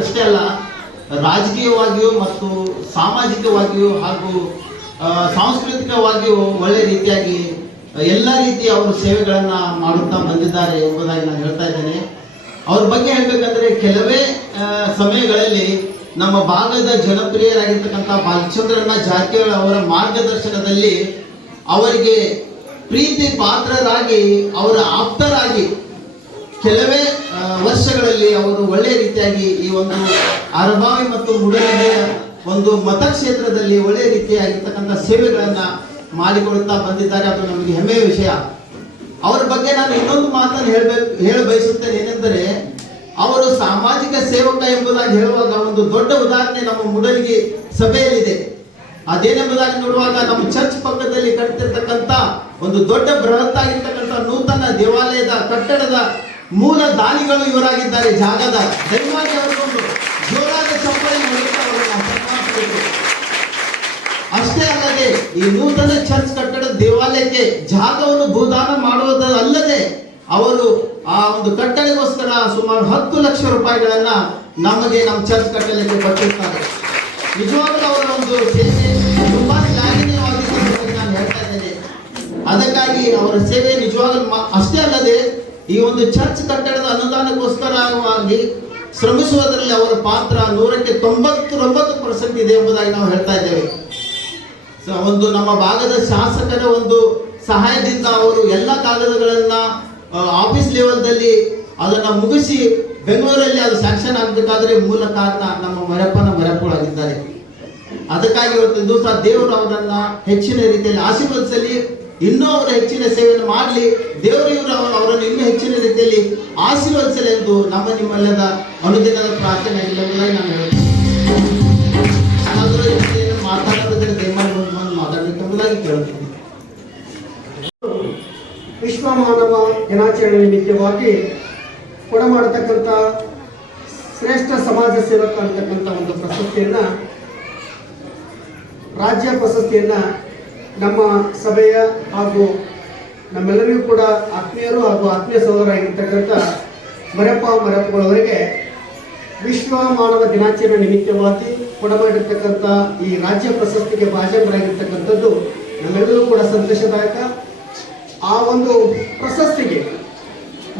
ಅಷ್ಟೇ ಅಲ್ಲ, ರಾಜಕೀಯವಾಗಿಯೂ ಮತ್ತು ಸಾಮಾಜಿಕವಾಗಿಯೂ ಹಾಗೂ ಸಾಂಸ್ಕೃತಿಕವಾಗಿಯೂ ಒಳ್ಳೆ ರೀತಿಯಾಗಿ, ಎಲ್ಲ ರೀತಿಯ ಅವರು ಸೇವೆಗಳನ್ನ ಮಾಡುತ್ತಾ ಬಂದಿದ್ದಾರೆ ಎಂಬುದಾಗಿ ನಾನು ಹೇಳ್ತಾ ಇದ್ದೇನೆ. ಅವ್ರ ಬಗ್ಗೆ ಹೇಳ್ಬೇಕಂದ್ರೆ ಕೆಲವೇ ಸಮಯಗಳಲ್ಲಿ ನಮ್ಮ ಭಾಗದ ಜನಪ್ರಿಯರಾಗಿರ್ತಕ್ಕಂಥ ಬಾಲಚಂದ್ರಣ್ಣ ಜಾರಕಿಹೊಳಿ ಅವರ ಮಾರ್ಗದರ್ಶನದಲ್ಲಿ ಅವರಿಗೆ ಪ್ರೀತಿ ಪಾತ್ರರಾಗಿ, ಅವರ ಆಪ್ತರಾಗಿ ಕೆಲವೇ ವರ್ಷಗಳಲ್ಲಿ ಅವರು ಒಳ್ಳೆಯ ರೀತಿಯಾಗಿ ಈ ಒಂದು ಅರಬಾವಿ ಮತ್ತು ಮುಡಲಿಗೆ ಒಂದು ಮತಕ್ಷೇತ್ರದಲ್ಲಿ ಒಳ್ಳೆಯ ರೀತಿಯಾಗಿರ್ತಕ್ಕಂಥ ಸೇವೆಗಳನ್ನ ಮಾಡಿಕೊಡುತ್ತಾ ಬಂದಿದ್ದಾರೆ. ಅದು ನಮಗೆ ಹೆಮ್ಮೆಯ ವಿಷಯ. ಅವರ ಬಗ್ಗೆ ನಾನು ಇನ್ನೊಂದು ಮಾತನ್ನು ಹೇಳಬೇಕು ಹೇಳ ಬಯಸುತ್ತೇನೆ ಏನೆಂದರೆ, ಅವರು ಸಾಮಾಜಿಕ ಸೇವಕ ಎಂಬುದಾಗಿ ಹೇಳುವಾಗ ಒಂದು ದೊಡ್ಡ ಉದಾಹರಣೆ ನಮ್ಮ ಮುಡಲಿಗೆ ಸಭೆಯಲ್ಲಿದೆ. ಅದೇನೆಂಬುದಾಗಿ ನೋಡುವಾಗ ನಮ್ಮ ಚರ್ಚ್ ಪಕ್ಕದಲ್ಲಿ ಕಟ್ತಿರ್ತಕ್ಕಂಥ ಒಂದು ದೊಡ್ಡ ಬೃಹತ್ ಆಗಿರ್ತಕ್ಕಂಥ ನೂತನ ದೇವಾಲಯದ ಕಟ್ಟಡದ ಮೂಲ ದಾನಿಗಳು ಇವರಾಗಿದ್ದಾರೆ, ಜಾಗದ ಅಷ್ಟೇ ಅಲ್ಲದೆ ಈ ನೂತನ ಚರ್ಚ್ ಕಟ್ಟಡ ದೇವಾಲಯಕ್ಕೆ ಜಾಗವನ್ನು ಭೂದಾನ ಮಾಡುವುದಲ್ಲದೆ ಅವರು ಆ ಒಂದು ಕಟ್ಟಡಗೋಸ್ಕರ ಸುಮಾರು ಹತ್ತು ಲಕ್ಷ ರೂಪಾಯಿಗಳನ್ನ ನಮಗೆ ನಮ್ಮ ಚರ್ಚ್ ಕಟ್ಟಡಕ್ಕೆ ಕೊಟ್ಟಿರ್ತಾರೆ. ನಿಜವಾಗ್ಲೂ ಅವರ ಒಂದು ಸೇವೆ ತುಂಬಾ ಶ್ಲಾಘನೀಯವಾಗಿರ್ತಕ್ಕಂಥದ್ದು ನಾನು ಹೇಳ್ತಾ ಇದ್ದೇನೆ. ಅದಕ್ಕಾಗಿ ಅವರ ಸೇವೆ ನಿಜವಾಗ್ಲೂ ಅಷ್ಟೇ ಅಲ್ಲದೆ ಈ ಒಂದು ಚರ್ಚ್ ಕಟ್ಟಡದ ಅನುದಾನಕ್ಕೋಸ್ಕರವಾಗಿ ಶ್ರಮಿಸುವುದರಲ್ಲಿ ಅವರ ಪಾತ್ರ ನೂರಕ್ಕೆ ತೊಂಬತ್ತೊಂಬತ್ತು ಪರ್ಸೆಂಟ್ ಇದೆ ಎಂಬುದಾಗಿ ನಾವು ಹೇಳ್ತಾ ಇದ್ದೇವೆ. ಒಂದು ನಮ್ಮ ಭಾಗದ ಶಾಸಕರ ಒಂದು ಸಹಾಯದಿಂದ ಅವರು ಎಲ್ಲ ಕಾಗದಗಳನ್ನು ಆಫೀಸ್ ಲೆವೆಲ್ದಲ್ಲಿ ಅದನ್ನು ಮುಗಿಸಿ ಬೆಂಗಳೂರಲ್ಲಿ ಅದು ಸ್ಯಾಂಕ್ಷನ್ ಆಗಬೇಕಾದ್ರೆ ಮೂಲ ಕಾರಣ ನಮ್ಮ ಮರಪ್ಪನ ಮರಪ್ಪಳಾಗಿದ್ದಾರೆ ಅದಕ್ಕಾಗಿ ಇವತ್ತು ದಿವಸ ದೇವರು ಅವರನ್ನ ಹೆಚ್ಚಿನ ರೀತಿಯಲ್ಲಿ ಆಶೀರ್ವದಿಸಲಿ, ಇನ್ನೂ ಅವರ ಹೆಚ್ಚಿನ ಸೇವೆಯನ್ನು ಮಾಡಲಿ, ದೇವರು ಇವರು ಅವರ- ಅವರನ್ನು ಇನ್ನೂ ಹೆಚ್ಚಿನ ರೀತಿಯಲ್ಲಿ ಆಶೀರ್ವದಿಸಲಿ ಎಂದು ನಮ್ಮ ನಿಮ್ಮೆಲ್ಲದ ಅನುದಿನದ ಪ್ರಾರ್ಥನೆ ಎಂಬುದಾಗಿ ನಾನು ಹೇಳ್ತೀನಿ ದೇವರು ಮಾತಾಡೋದಿದ್ರೆ ಬಂದು ಮಾತಾಡಬೇಕೆಂಬುದಾಗಿ ಕೇಳುತ್ತೇನೆ. ವಿಶ್ವ ಮಾನವ ದಿನಾಚರಣೆ ನಿಮಿತ್ತವಾಗಿ ಕೊಡಮಾಡತಕ್ಕಂಥ ಶ್ರೇಷ್ಠ ಸಮಾಜ ಸೇವಕ ಅಂತಕ್ಕಂಥ ಒಂದು ಪ್ರಶಸ್ತಿಯನ್ನ, ರಾಜ್ಯ ಪ್ರಶಸ್ತಿಯನ್ನ ನಮ್ಮ ಸಭೆಯ ಹಾಗೂ ನಮ್ಮೆಲ್ಲರಿಗೂ ಕೂಡ ಆತ್ಮೀಯರು ಹಾಗೂ ಆತ್ಮೀಯ ಸಹೋದರಾಗಿರ್ತಕ್ಕಂಥ ಮರಪ್ಪ ಮರಪ್ಪಗಳವರಿಗೆ ವಿಶ್ವ ಮಾನವ ದಿನಾಚರಣೆ ನಿಮಿತ್ತವಾಗಿ ಕೊಡಮಾಡಿರ್ತಕ್ಕಂಥ ಈ ರಾಜ್ಯ ಪ್ರಶಸ್ತಿಗೆ ಭಾಜನರಾಗಿರ್ತಕ್ಕಂಥದ್ದು ನಮ್ಮೆಲ್ಲರೂ ಕೂಡ ಸಂತೋಷದಾಯಕ. ಆ ಒಂದು ಪ್ರಶಸ್ತಿಗೆ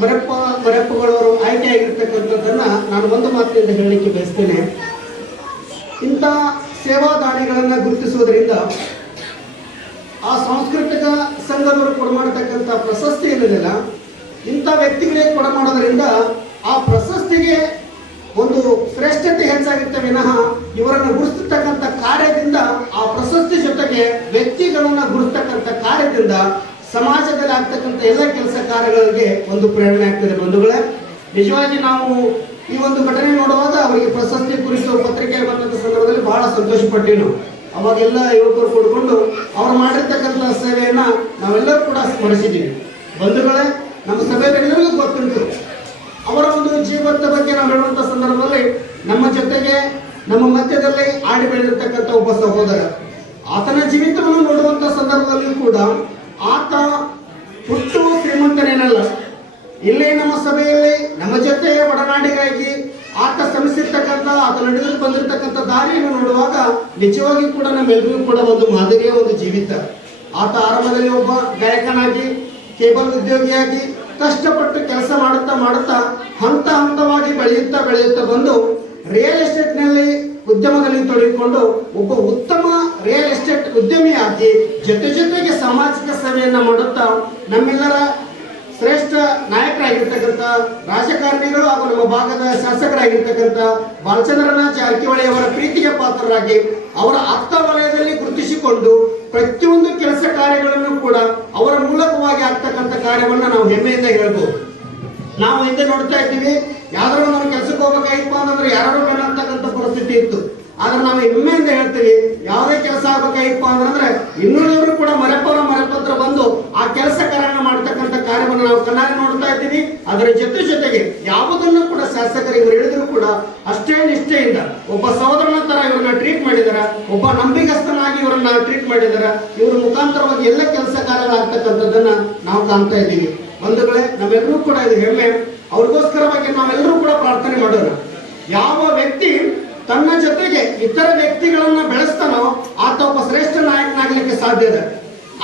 ಮರಪ್ಪ ಆಯ್ಕೆ ಆಗಿರ್ತಕ್ಕಂಥದ್ದನ್ನ ನಾನು ಒಂದು ಮಾತಿನಿಂದ ಹೇಳಲಿಕ್ಕೆ ಬಯಸ್ತೇನೆ. ಇಂಥ ಸೇವಾ ಸೇವಾದಾನಿಗಳನ್ನು ಗುರುತಿಸುವುದರಿಂದ ಆ ಸಾಂಸ್ಕೃತಿಕ ಸಂಘದವರು ಕೊಡಮಾಡತಕ್ಕಂಥ ಪ್ರಶಸ್ತಿ ಏನಿದೆಯಲ್ಲ, ಇಂಥ ವ್ಯಕ್ತಿಗಳಿಗೆ ಕೊಡಮಾಡೋದ್ರಿಂದ ಆ ಪ್ರಶಸ್ತಿಗೆ ಒಂದು ಶ್ರೇಷ್ಠತೆ ಹೆಚ್ಚಾಗುತ್ತೆ ವಿನಃ ಇವರನ್ನು ಗುರುತಿಸ್ತಕ್ಕಂಥ ಕಾರ್ಯದಿಂದ ಆ ಪ್ರಶಸ್ತಿ ಜೊತೆಗೆ ವ್ಯಕ್ತಿಗಳನ್ನ ಗುರುತಕ್ಕಂಥ ಕಾರ್ಯದಿಂದ ಸಮಾಜದಲ್ಲಿ ಆಗ್ತಕ್ಕಂಥ ಎಲ್ಲ ಕೆಲಸ ಕಾರ್ಯಗಳಿಗೆ ಒಂದು ಪ್ರೇರಣೆ ಆಗ್ತದೆ ಬಂಧುಗಳೇ. ನಿಜವಾಗಿ ನಾವು ಈ ಒಂದು ಘಟನೆ ನೋಡುವಾಗ ಅವರಿಗೆ ಪ್ರಶಸ್ತಿ ಕುರಿತು ಪತ್ರಿಕೆ ಬಂದಂಥ ಸಂದರ್ಭದಲ್ಲಿ ಬಹಳ ಸಂತೋಷ ಪಟ್ಟಿವಿ ನಾವು ಅವಾಗೆಲ್ಲ ಯುವಕರು ಕೂಡಿಕೊಂಡು ಅವ್ರು ಮಾಡಿರ್ತಕ್ಕಂಥ ಸೇವೆಯನ್ನ ನಾವೆಲ್ಲರೂ ಕೂಡ ಸ್ಮರಿಸಿದ್ದೀವಿ ಬಂಧುಗಳೇ, ನಮ್ಮ ಸಭೆಗಳೆಲ್ಲರಿಗೂ ಗೊತ್ತುಂಟು. ಅವರ ಒಂದು ಜೀವನದ ಬಗ್ಗೆ ನಾವು ಹೇಳುವಂತ ಸಂದರ್ಭದಲ್ಲಿ ನಮ್ಮ ಜೊತೆಗೆ ನಮ್ಮ ಮಧ್ಯದಲ್ಲಿ ಆಡಿ ಬೆಳೆದಿರ್ತಕ್ಕಂಥ ಒಬ್ಬ ಸಹೋದರ. ಆತನ ಜೀವಿತವನ್ನು ನೋಡುವಂತ ಸಂದರ್ಭದಲ್ಲಿ ಕೂಡ ಆತ ಹುಟ್ಟು ಶ್ರೀಮಂತನೇನಲ್ಲ ಇಲ್ಲೇ ನಮ್ಮ ಸಭೆಯಲ್ಲಿ, ನಮ್ಮ ಜೊತೆ ಒಡನಾಡಿಗಾಗಿ ಆತ ಶ್ರಮಿಸಿರ್ತಕ್ಕಂಥ, ಆತ ನಡೆದು ಬಂದಿರತಕ್ಕಂಥ ದಾರಿಯನ್ನು ನೋಡುವಾಗ ನಿಜವಾಗಿ ಕೂಡ ನಮ್ಮೆಲ್ಲರಿಗೂ ಕೂಡ ಒಂದು ಮಾದರಿಯ ಒಂದು ಜೀವಿತ. ಆತ ಆರಂಭದಲ್ಲಿ ಒಬ್ಬ ಗಾಯಕನಾಗಿ, ಕೇಬಲ್ ಉದ್ಯೋಗಿಯಾಗಿ ಕಷ್ಟಪಟ್ಟು ಕೆಲಸ ಮಾಡುತ್ತಾ ಮಾಡುತ್ತಾ ಹಂತ ಹಂತವಾಗಿ ಬೆಳೆಯುತ್ತಾ ಬೆಳೆಯುತ್ತಾ ಬಂದು ರಿಯಲ್ ಎಸ್ಟೇಟ್ನಲ್ಲಿ ಉದ್ಯಮದಲ್ಲಿ ತೊಡಗಿಕೊಂಡು ಒಬ್ಬ ಉತ್ತಮ ರಿಯಲ್ ಎಸ್ಟೇಟ್ ಉದ್ಯಮಿಯಾಗಿ ಜೊತೆ ಜೊತೆಗೆ ಸಾಮಾಜಿಕ ಸೇವೆಯನ್ನ ಮಾಡುತ್ತಾ ನಮ್ಮೆಲ್ಲರ ಶ್ರೇಷ್ಠ ನಾಯಕರಾಗಿರ್ತಕ್ಕಂಥ ರಾಜಕಾರಣಿಗಳು ಹಾಗೂ ನಮ್ಮ ಭಾಗದ ಶಾಸಕರಾಗಿರ್ತಕ್ಕಂಥ ಬಾಲಚಂದ್ರನ ಜಾರಕಿಹೊಳಿ ಅವರ ಪ್ರೀತಿಗೆ ಪಾತ್ರರಾಗಿ ಅವರ ಆಪ್ತ ವಲಯದಲ್ಲಿ ಗುರುತಿಸಿಕೊಂಡು ಪ್ರತಿಯೊಂದು ಕೆಲಸ ಕಾರ್ಯಗಳನ್ನು ಕೂಡ ಅವರ ಮೂಲಕವಾಗಿ ಆಗ್ತಕ್ಕಂಥ ಕಾರ್ಯವನ್ನು ನಾವು ಹೆಮ್ಮೆಯಿಂದ ಹೇಳ್ಬೋದು. ನಾವು ಹಿಂದೆ ನೋಡ್ತಾ ಇದ್ದೀವಿ ಯಾವ್ದಾರ ನಾವು ಕೆಲಸಕ್ಕೆ ಹೋಗ್ಬೇಕಾಗಿಪ್ಪ ಅಂತಂದ್ರೆ ಯಾರು ಕಾಣತಕ್ಕಂಥ ಪರಿಸ್ಥಿತಿ ಇತ್ತು. ಆದ್ರೆ ನಾವು ಹೆಮ್ಮೆಯಿಂದ ಹೇಳ್ತೀವಿ, ಯಾವುದೇ ಕೆಲಸ ಆಗ್ಬೇಕಾಗಿಪ್ಪ ಅಂತಂದ್ರೆ ಇನ್ನೊಂದವರು ಕೂಡ ಮರೆಪವರ ಮರೆಪತ್ರ ಬಂದು ಆ ಕೆಲಸ ಕಾರ್ಯನ ಮಾಡ್ತಕ್ಕಂಥ ಕಾರ್ಯವನ್ನು ನಾವು ಕಣ್ಣಾರೆ ನೋಡ್ತಾ ಇದ್ದೀವಿ. ಅದರ ಜೊತೆ ಜೊತೆಗೆ ಯಾವುದನ್ನು ಕೂಡ ಶಾಸಕರು ಇವರು ಹೇಳಿದ್ರು ಕೂಡ ಅಷ್ಟೇ ನಿಷ್ಠೆಯಿಂದ ಒಬ್ಬ ಸಹೋದರನ ತರ ಇವರನ್ನ ಟ್ರೀಟ್ ಮಾಡಿದಾರ, ಒಬ್ಬ ನಂಬಿಗಸ್ತನಾಗಿ ಇವರನ್ನ ಟ್ರೀಟ್ ಮಾಡಿದಾರ, ಇವರ ಮುಖಾಂತರವಾಗಿ ಎಲ್ಲ ಕೆಲಸ ಕಾರ್ಯಗಳಾಗ್ತಕ್ಕಂಥದ್ದನ್ನ ನಾವು ಕಾಣ್ತಾ ಇದ್ದೀವಿ. ಬಂಧುಗಳೇ ನಾವೆಲ್ಲರೂ ಕೂಡ ಇದು ಹೆಮ್ಮೆ. ಅವ್ರಿಗೋಸ್ಕರವಾಗಿ ನಾವೆಲ್ಲರೂ ಕೂಡ ಪ್ರಾರ್ಥನೆ ಮಾಡೋಣ. ಯಾವ ವ್ಯಕ್ತಿ ತನ್ನ ಜೊತೆಗೆ ಇತರ ವ್ಯಕ್ತಿಗಳನ್ನ ಬೆಳೆಸ್ತಾನೋ, ಆತ ಒಬ್ಬ ಶ್ರೇಷ್ಠ ನಾಯಕನಾಗಲಿಕ್ಕೆ ಸಾಧ್ಯ ಇದೆ.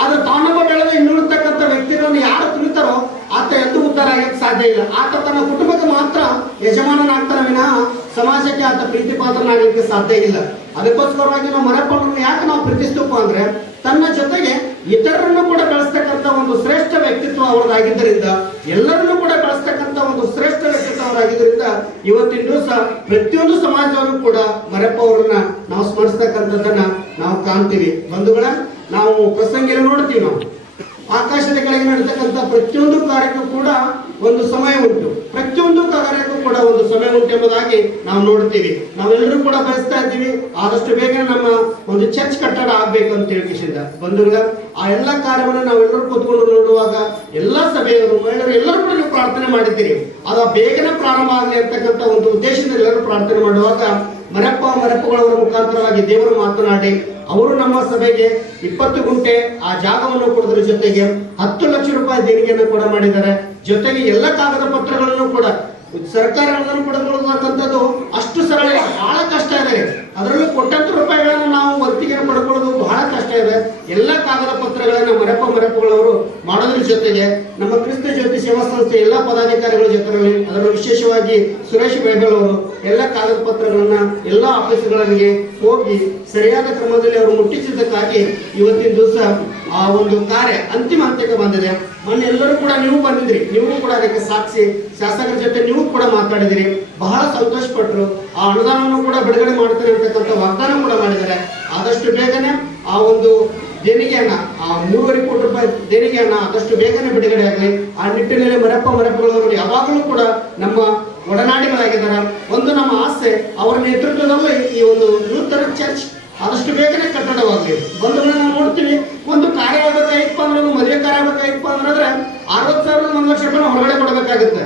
ಆದ್ರೆ ತಾನೊಬ್ಬ ಬೆಳೆದ ಇನ್ನುಳಿರ್ತಕ್ಕಂಥ ವ್ಯಕ್ತಿಗಳನ್ನು ಯಾರು ತುಳಿತಾರೋ, ಆತ ಎಂದೂ ಉದ್ಧಾರ ಆಗಕ್ಕೆ ಸಾಧ್ಯ ಇಲ್ಲ. ಆತ ತನ್ನ ಕುಟುಂಬಕ್ಕೆ ಮಾತ್ರ ಯಜಮಾನನಾಗ್ತಾನೆ ವಿನಃ ಸಮಾಜಕ್ಕೆ ಆತ ಪ್ರೀತಿ ಪಾತ್ರನಾಗಲಿಕ್ಕೆ ಸಾಧ್ಯ ಇಲ್ಲ. ಅದಕ್ಕೋಸ್ಕರವಾಗಿ ನಾವು ಮರಪ್ಪನನ್ನು ಯಾಕೆ ನಾವು ಪ್ರೀತಿಸ್ತಪ್ಪ ಅಂದ್ರೆ, ತನ್ನ ಜೊತೆಗೆ ಇತರರನ್ನು ಕೂಡ ಬೆಳೆಸ್ತಕ್ಕಂಥ ಒಂದು ಶ್ರೇಷ್ಠ ವ್ಯಕ್ತಿತ್ವ ಅವರದಾಗಿದ್ದರಿಂದ, ಎಲ್ಲರನ್ನೂ ಕೂಡ ಬೆಳೆಸ್ತಕ್ಕಂಥ ಒಂದು ಶ್ರೇಷ್ಠ ವ್ಯಕ್ತಿತ್ವ ಅವರಾಗಿದ್ದರಿಂದ ಇವತ್ತಿನ ದಿವಸ ಪ್ರತಿಯೊಂದು ಸಮಾಜದವರು ಕೂಡ ಮರಪ್ಪ ಅವರನ್ನ ನಾವು ಸ್ಮರಿಸ್ತಕ್ಕಂಥದ್ದನ್ನ ನಾವು ಕಾಣ್ತೀವಿ. ಬಂಧುಗಳ, ನಾವು ಪ್ರಸಂಗಿಯನ್ನು ನೋಡ್ತೀವಿ ನಾವು. ಆಕಾಶದ ಕೆಳಗೆ ನಡೆತಕ್ಕಂಥ ಪ್ರತಿಯೊಂದು ಕಾರ್ಯಕ್ಕೂ ಕೂಡ ಒಂದು ಸಮಯ ಉಂಟು. ಪ್ರತಿಯೊಂದು ಕಾರ್ಯಕ್ಕೂ ಕೂಡ ಒಂದು ಸಮಯ ಉಂಟು ಎಂಬುದಾಗಿ ನಾವು ನೋಡ್ತೀವಿ ನಾವೆಲ್ಲರೂ ಕೂಡ ಬಯಸ್ತಾ ಇದ್ದೀವಿ, ಆದಷ್ಟು ಬೇಗ ನಮ್ಮ ಒಂದು ಚರ್ಚ್ ಕಟ್ಟಡ ಆಗ್ಬೇಕು ಅಂತ ಹೇಳಿ ಕಿಶಿಂದ ಬಂಧುಗಳ ಆ ಎಲ್ಲ ಕಾರ್ಯವನ್ನು ನಾವೆಲ್ಲರೂ ಕೂತ್ಕೊಂಡು ನೋಡುವಾಗ ಎಲ್ಲ ಸಭೆಯವರು ಮಹಿಳೆಯರು ಎಲ್ಲರೂ ಕೂಡ ಪ್ರಾರ್ಥನೆ ಮಾಡಿದ್ದೀರಿ. ಅದು ಬೇಗನೆ ಪ್ರಾರಂಭ ಆಗಲಿ ಅಂತಕ್ಕಂಥ ಒಂದು ಉದ್ದೇಶದಲ್ಲಿ ಎಲ್ಲರೂ ಪ್ರಾರ್ಥನೆ ಮಾಡುವಾಗ ಮರಪ್ಪ ಮರಪ್ಪಗಳವರ ಮುಖಾಂತರವಾಗಿ ದೇವರು ಮಾತನಾಡಿ, ಅವರು ನಮ್ಮ ಸಭೆಗೆ ಇಪ್ಪತ್ತು ಗುಂಟೆ ಆ ಜಾಗವನ್ನು ಕೊಡೋದ್ರ ಜೊತೆಗೆ ಹತ್ತು ಲಕ್ಷ ರೂಪಾಯಿ ದೇಣಿಗೆಯನ್ನು ಕೂಡ ಮಾಡಿದ್ದಾರೆ. ಜೊತೆಗೆ ಎಲ್ಲ ಕಾಗದ ಪತ್ರಗಳನ್ನು ಕೂಡ, ಸರ್ಕಾರ ಅನುದಾನ ಪಡೆದುಕೊಳ್ಳತಕ್ಕಂಥದ್ದು ಅಷ್ಟು ಸರಳ, ಬಹಳ ಕಷ್ಟ ಇದೆ. ಅದರಲ್ಲೂ ಕೊಟ್ಟಂತ ರೂಪಾಯಿಗಳನ್ನು ನಾವು ಒತ್ತಿಗೆ ಪಡ್ಕೊಳ್ಳೋದು ಬಹಳ ಕಷ್ಟ ಇದೆ. ಎಲ್ಲ ಕಾಗದ ಪತ್ರಗಳನ್ನು ಮರಪ್ಪ ಮರಪ್ಪಗಳವರು ಮಾಡೋದ್ರ ಜೊತೆಗೆ ನಮ್ಮ ಕ್ರಿಸ್ತ ಜ್ಯೋತಿ ಸೇವಾ ಸಂಸ್ಥೆ ಎಲ್ಲ ಪದಾಧಿಕಾರಿಗಳ ಜೊತೆ ಅದರಲ್ಲೂ ವಿಶೇಷವಾಗಿ ಸುರೇಶ್ ಬೈಬಲ್ ಅವರು ಎಲ್ಲ ಕಾಗದ ಪತ್ರಗಳನ್ನ ಎಲ್ಲ ಆಫೀಸ್ಗಳಿಗೆ ಹೋಗಿ ಸರಿಯಾದ ಕ್ರಮದಲ್ಲಿ ಅವರು ಮುಟ್ಟಿಸಿದ್ದಕ್ಕಾಗಿ ಇವತ್ತಿನ ದಿವಸ ಆ ಒಂದು ಕಾರ್ಯ ಅಂತಿಮ ಹಂತಕ್ಕೆ ಬಂದಿದೆ. ಮೊನ್ನೆ ಎಲ್ಲರೂ ಕೂಡ ನೀವು ಬಂದಿದ್ರಿ. ನೀವು ಕೂಡ ಅದಕ್ಕೆ ಸಾಕ್ಷಿ. ಶಾಸಕರ ಜೊತೆ ನೀವು ಕೂಡ ಮಾತಾಡಿದಿರಿ. ಬಹಳ ಸಂತೋಷ ಪಟ್ಟರು ಆ ಅನುದಾನವನ್ನು ಕೂಡ ಬಿಡುಗಡೆ ಮಾಡ್ತಾರೆ ಅಂತಕ್ಕಂಥ ವಾಗ್ದಾನ ಕೂಡ ಮಾಡಿದ್ದಾರೆ. ಆದಷ್ಟು ಬೇಗನೆ ಆ ಒಂದು ದೇಣಿಗೆಯನ್ನ, ಆ ಮೂರುವರೆ ಕೋಟಿ ರೂಪಾಯಿ ದೇಣಿಗೆಯನ್ನ ಆದಷ್ಟು ಬೇಗನೆ ಬಿಡುಗಡೆ ಆಗಲಿ. ಆ ನಿಟ್ಟಿನಲ್ಲಿ ಮರಪ್ಪ ಮರಪ್ಪಗಳವರು ಯಾವಾಗಲೂ ಕೂಡ ನಮ್ಮ ಒಡನಾಡಿಗಳಾಗಿದ್ದಾರೆ ಒಂದು ನಮ್ಮ ಆಸೆ, ಅವರ ನೇತೃತ್ವದಲ್ಲಿ ಈ ಒಂದು ನೂತನ ಚರ್ಚ್ ಆದಷ್ಟು ಬೇಗನೆ ಕಟ್ಟಡವಾಗಲಿ ಒಂದು ನಾವು ನೋಡ್ತೀವಿ, ಒಂದು ಕಾರ್ಯ ಆಗಬೇಕಾಗಿತ್ತು ಅಂದ್ರೆ ಒಂದು ಮದುವೆ ಕಾರ್ಯ ಆಗಬೇಕಾಗಿತ್ತು ಅಂದ್ರೆ ಅರವತ್ತು ಸಾವಿರದ ಒಂದು ಲಕ್ಷ ರೂಪಾಯಿ ಹೊರಗಡೆ ಕೊಡಬೇಕಾಗುತ್ತೆ.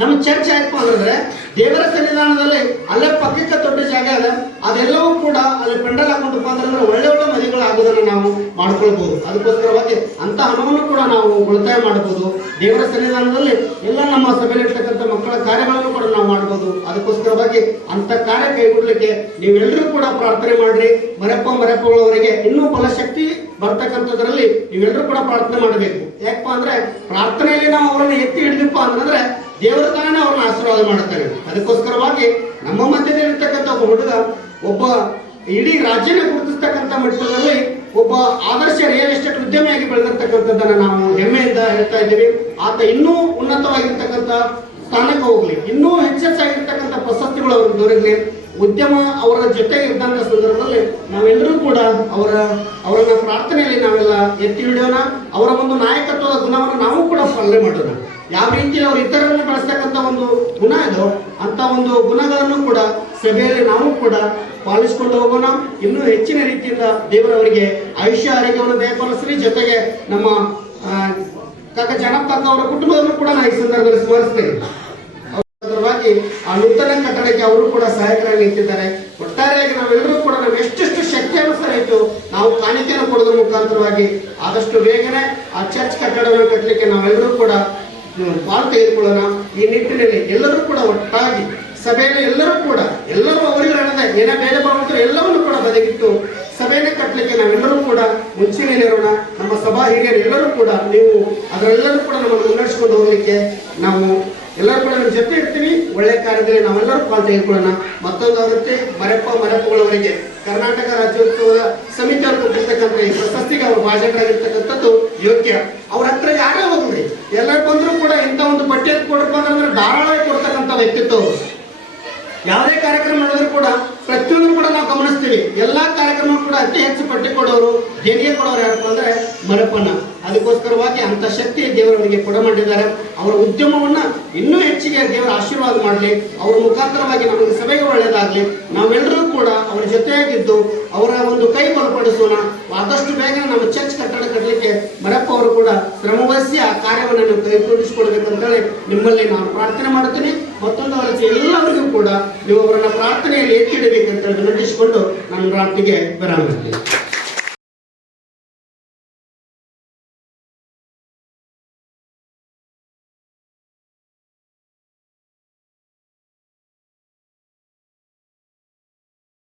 ನಮ್ಮ ಚರ್ಚ್ ಆಯ್ತು ಅಂದ್ರೆ ದೇವರ ಸನ್ನಿಧಾನದಲ್ಲಿ ಅಲ್ಲೇ ಪಕ್ಕಕ್ಕೆ ದೊಡ್ಡ ಜಾಗ ಅದ ಅದೆಲ್ಲವೂ ಕೂಡ ಅಲ್ಲಿ ಪೆಂಡಲ್ ಹಾಕೊಂಡಪ್ಪ ಅಂದ್ರೆ ಒಳ್ಳೆ ಒಳ್ಳೆ ಮದುವೆಗಳು ಆಗೋದನ್ನು ನಾವು ಮಾಡ್ಕೊಳ್ಬಹುದು ಅದಕ್ಕೋಸ್ಕರವಾಗಿ ಅಂತ ಹಣವನ್ನು ಕೂಡ ನಾವು ಉಳಿತಾಯ ಮಾಡಬಹುದು ದೇವರ ಸನ್ನಿಧಾನದಲ್ಲಿ ಎಲ್ಲ ನಮ್ಮ ಸಭೆಯಲ್ಲಿರ್ತಕ್ಕಂಥ ಮಕ್ಕಳ ಕಾರ್ಯಗಳನ್ನು ಕೂಡ ನಾವು ಮಾಡ್ಬೋದು. ಅದಕ್ಕೋಸ್ಕರವಾಗಿ ಅಂತ ಕಾರ್ಯ ಕೈಗೊಡ್ಲಿಕ್ಕೆ ನೀವೆಲ್ಲರೂ ಕೂಡ ಪ್ರಾರ್ಥನೆ ಮಾಡ್ರಿ. ಮರೆಪ್ಪ ಮರೆಪ್ಪಗಳವರಿಗೆ ಇನ್ನೂ ಬಲಶಕ್ತಿ ಬರ್ತಕ್ಕಂಥದ್ರಲ್ಲಿ ನೀವೆಲ್ಲರೂ ಕೂಡ ಪ್ರಾರ್ಥನೆ ಮಾಡಬೇಕು. ಯಾಕಪ್ಪ ಅಂದ್ರೆ ಪ್ರಾರ್ಥನೆಯಲ್ಲಿ ನಾವು ಅವರನ್ನು ಎತ್ತಿ ಹಿಡಿದಪ್ಪ ಅಂತಂದ್ರೆ ದೇವರ ತಾನೇ ಅವ್ರನ್ನ ಆಶೀರ್ವಾದ ಮಾಡುತ್ತಾರೆ. ಅದಕ್ಕೋಸ್ಕರವಾಗಿ ನಮ್ಮ ಮಧ್ಯದಲ್ಲಿ ಇರ್ತಕ್ಕಂಥ ಒಬ್ಬ ಹುಡುಗ, ಒಬ್ಬ ಇಡೀ ರಾಜ್ಯನ ಗುರುತಿಸ್ತಕ್ಕಂಥ ಮಟ್ಟದಲ್ಲಿ ಒಬ್ಬ ಆದರ್ಶ ರಿಯಲ್ ಎಸ್ಟೇಟ್ ಉದ್ಯಮಿಯಾಗಿ ಬೆಳೆದಿರ್ತಕ್ಕಂಥದ್ದನ್ನ ನಾವು ಹೆಮ್ಮೆಯಿಂದ ಹೇಳ್ತಾ ಇದ್ದೀವಿ. ಆತ ಇನ್ನೂ ಉನ್ನತವಾಗಿರ್ತಕ್ಕಂಥ ಸ್ಥಾನಕ್ಕೆ ಹೋಗ್ಲಿ. ಇನ್ನೂ ಹೆಚ್ಚೆಚ್ಚಾಗಿರ್ತಕ್ಕಂಥ ಪ್ರಶಸ್ತಿಗಳು ಅವ್ರಿಗೆ ದೊರಕಲಿ. ಉದ್ಯಮ ಅವರ ಜೊತೆ ಇದ್ದಂಥ ಸಂದರ್ಭದಲ್ಲಿ ನಾವೆಲ್ಲರೂ ಕೂಡ ಅವರ, ಅವರನ್ನ ಪ್ರಾರ್ಥನೆಯಲ್ಲಿ ನಾವೆಲ್ಲ ಎತ್ತಿ ಹಿಡಿಯೋಣ. ಅವರ ಒಂದು ನಾಯಕತ್ವದ ಗುಣವನ್ನು ನಾವು ಪಾಲನೆ ಮಾಡೋಣ ಯಾವ ರೀತಿ ನಾವು ಇತರರನ್ನು ಬಳಸ್ತಕ್ಕಂಥ ಒಂದು ಗುಣ ಇದು ಅಂತ ಒಂದು ಗುಣಗಳನ್ನು ಕೂಡ ಸಭೆಯಲ್ಲಿ ನಾವು ಕೂಡ ಪಾಲಿಸಿಕೊಂಡು ಹೋಗೋಣ. ಇನ್ನೂ ಹೆಚ್ಚಿನ ರೀತಿಯಿಂದ ದೇವರವರಿಗೆ ಆಯುಷ್ಯ, ಆರೋಗ್ಯವನ್ನು ದಯಪಾಲಿಸಲಿ ಜೊತೆಗೆ ನಮ್ಮ ಕಾಕ ಜನಪ್ಪ ಅವರ ಕುಟುಂಬವನ್ನು ಕೂಡ ನಾನು ಈ ಸಂದರ್ಭದಲ್ಲಿ ಸ್ಮರಿಸ್ತೇನೆ. ಆ ನೂತನ ಕಟ್ಟಡಕ್ಕೆ ಅವರು ಕೂಡ ಸಹಾಯಕರಾಗಿ ನಿಂತಿದ್ದಾರೆ ಒಟ್ಟಾರೆಯಾಗಿ ನಾವೆಲ್ಲರೂ ಕೂಡ ನಾವು ಎಷ್ಟೆಷ್ಟು ಶಕ್ತಿ ಅನುಸಾರ ಇತ್ತು ನಾವು ಕಾಣಿಕೆಯನ್ನು ಕೊಡೋದ್ರ ಮುಖಾಂತರವಾಗಿ ಆದಷ್ಟು ಬೇಗನೆ ಆ ಚರ್ಚ್ ಕಟ್ಟಡವನ್ನು ಕಟ್ಟಲಿಕ್ಕೆ ನಾವೆಲ್ಲರೂ ಕೂಡ ಪಾಲ್ ತೆಗೆದುಕೊಳ್ಳೋಣ. ಈ ನಿಟ್ಟಿನಲ್ಲಿ ಎಲ್ಲರೂ ಕೂಡ ಒಟ್ಟಾಗಿ, ಸಭೆಯಲ್ಲಿ ಎಲ್ಲರೂ ಕೂಡ, ಎಲ್ಲರೂ ಅವರಿಗೆ ಹಣದ ಏನೇ ಬೇರೆ ಬರುವಂತ ಎಲ್ಲವನ್ನು ಕೂಡ ಬದಗಿಟ್ಟು ಸಭೆಯನ್ನು ಕಟ್ಟಲಿಕ್ಕೆ ನಾವೆಲ್ಲರೂ ಕೂಡ ಮುಂಚೂಣಿಯಲ್ಲಿರೋಣ ನಮ್ಮ ಸಭಾ ಹಿರಿಯರು ಎಲ್ಲರೂ ಕೂಡ ನೀವು ಅದರೆಲ್ಲರೂ ಕೂಡ ನಮ್ಮನ್ನು ಮುನ್ನಡೆಸಿಕೊಂಡು ಹೋಗಲಿಕ್ಕೆ ನಾವು ಎಲ್ಲರೂ ಕೂಡ ನಮ್ಮ ಜೊತೆ ಒಳ್ಳೆ ಕಾರ್ಯದಲ್ಲಿ ನಾವೆಲ್ಲರೂ ಪಾಲ್ ತೆಗೆದುಕೊಳ್ಳೋಣ ಮತ್ತೊಂದು ಆಗುತ್ತೆ ಮರಪ್ಪ ಮರಪ್ಪಗಳವರಿಗೆ ಕರ್ನಾಟಕ ರಾಜ್ಯೋತ್ಸವದ ಸಮಿತಿ ಅವರು ಕೊಟ್ಟಿರ್ತಕ್ಕಂಥ ಈ ಪ್ರಶಸ್ತಿಗೆ ಅವರು ಭಾಜಕರಾಗಿರ್ತಕ್ಕಂಥದ್ದು ಯೋಗ್ಯ. ಅವ್ರ ಹತ್ರ ಯಾರೇ ಹೋಗ್ರಿ ಎಲ್ಲರೂ ಬಂದರೂ ಕೂಡ ಇಂಥ ಒಂದು ಪಠ್ಯದ ಕೊಡಪ್ಪ ಅಂದ್ರೆ ಧಾರಾಳ ಕೊಡ್ತಕ್ಕಂಥ ವ್ಯಕ್ತಿತ್ವ ಯಾವುದೇ ಕಾರ್ಯಕ್ರಮ ನಡೆದ್ರು ಕೂಡ ಪ್ರತಿಯೊಂದು ಕೂಡ ನಾವು ಗಮನಿಸ್ತೀವಿ. ಎಲ್ಲಾ ಕಾರ್ಯಕ್ರಮ ಕೂಡ ಅತಿ ಹೆಚ್ಚು ಪಟ್ಟಿ ಕೊಡೋರು, ದೇಣಿಗೆ ಕೊಡೋರು ಯಾರಪ್ಪ ಅಂದ್ರೆ ಮರಪ್ಪನ ಅದಕ್ಕೋಸ್ಕರವಾಗಿ ಅಂತ ಶಕ್ತಿ ದೇವರವರಿಗೆ ಕೊಡ ಮಾಡಿದ್ದಾರೆ ಅವರ ಉದ್ಯಮವನ್ನ ಇನ್ನೂ ಹೆಚ್ಚಿಗೆ ದೇವರ ಆಶೀರ್ವಾದ ಮಾಡಲಿ. ಅವರ ಮುಖಾಂತರವಾಗಿ ನಮಗೆ ಸಭೆಗೆ ಒಳ್ಳೆಯದಾಗಲಿ. ನಾವೆಲ್ಲರೂ ಕೂಡ ಅವರ ಜೊತೆಯಾಗಿದ್ದು ಅವರ ಒಂದು ಕೈ ಬಲಪಡಿಸೋಣ. ಆದಷ್ಟು ಬೇಗ ನಮ್ಮ ಚರ್ಚ್ ಕಟ್ಟಡ ಕಟ್ಟಲಿಕ್ಕೆ ಬರಪ್ಪ ಅವರು ಕೂಡ ಶ್ರಮವಹಿಸಿ ಆ ಕಾರ್ಯವನ್ನು ನೀವು ಕೈಗೂಡಿಸಿಕೊಡ್ಬೇಕು ಅಂತೇಳಿ ನಿಮ್ಮಲ್ಲಿ ನಾನು ಪ್ರಾರ್ಥನೆ ಮಾಡುತ್ತೇನೆ. ಮತ್ತೊಂದು ಅವರ ಎಲ್ಲರಿಗೂ ಕೂಡ ನೀವು ಅವರನ್ನ ಪ್ರಾರ್ಥನೆಯಲ್ಲಿ ಎತ್ತಿಡಬೇಕಂತ ವಿನಂತಿಸಿಕೊಂಡು ನನ್ನ ಪ್ರಾರ್ಥನೆಗೆ ವಿರಾಮ